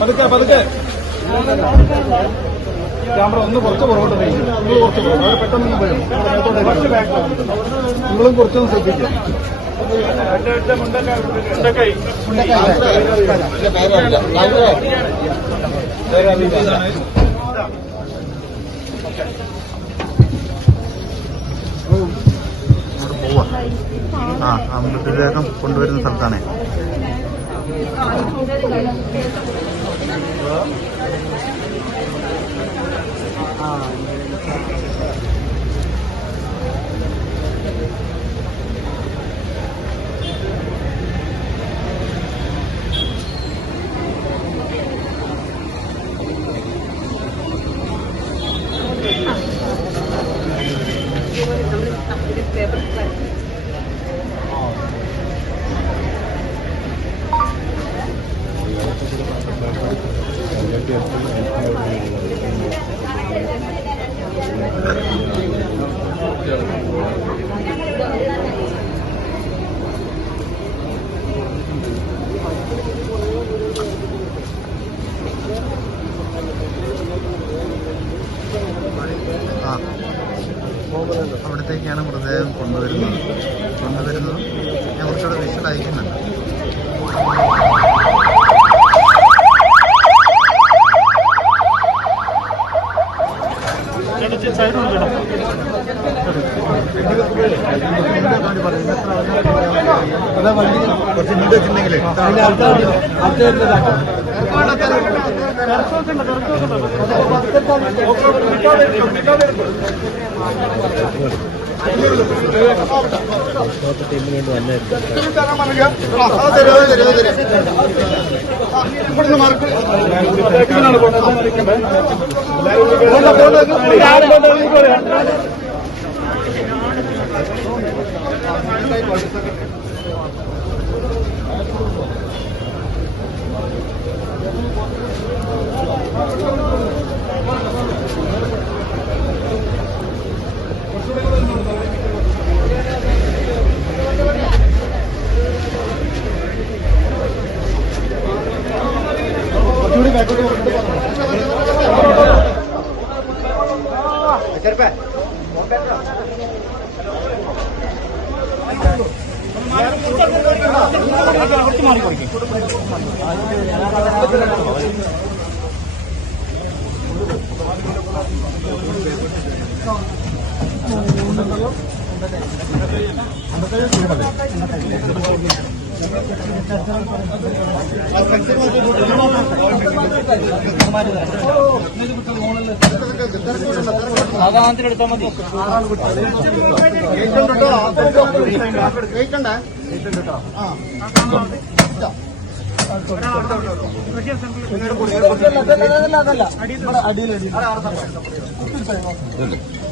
പതുക്കെ പതുക്കെ. ക്യാമറ ഒന്ന് കുറച്ച് പുറകോട്ട് പോയി. നിങ്ങൾ കുറച്ച് പെട്ടെന്ന് പോയി. കുറച്ച്. നിങ്ങളും കുറച്ചൊന്ന് ശ്രദ്ധിക്കാം. ആ മൃതദേഹം കൊണ്ടുവരുന്ന സ്ഥലത്താണ്. ആ അവിടത്തേക്കാണ് മൃതദേഹം കൊണ്ടുവരുന്നത്. കൊണ്ടുവരുന്നതും. ഞാൻ കുറച്ചുകൂടെ വിഷ്വൽ അയക്കുന്നുണ്ട് കുറച്ച് മുന്നോട്ട് വെച്ചിട്ടുണ്ടെങ്കിൽ ഇവിടുന്ന് മാർക്ക് Gracias. அந்த கையில் அந்த கையில் കുറച്ചുകൂടി ബാക്കോട്ട്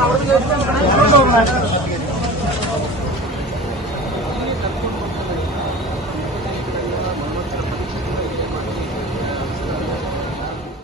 ബോഡി എടുക്കണേ